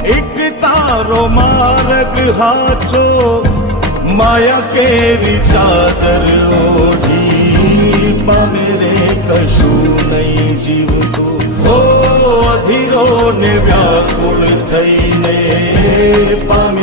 એક તારો માર્ગ હાચો, માયા કેરી ચાદર ઓઢી, પામે રે કશું નહીં જીવતું. હો અધીરો ને વ્યાકુળ થઈને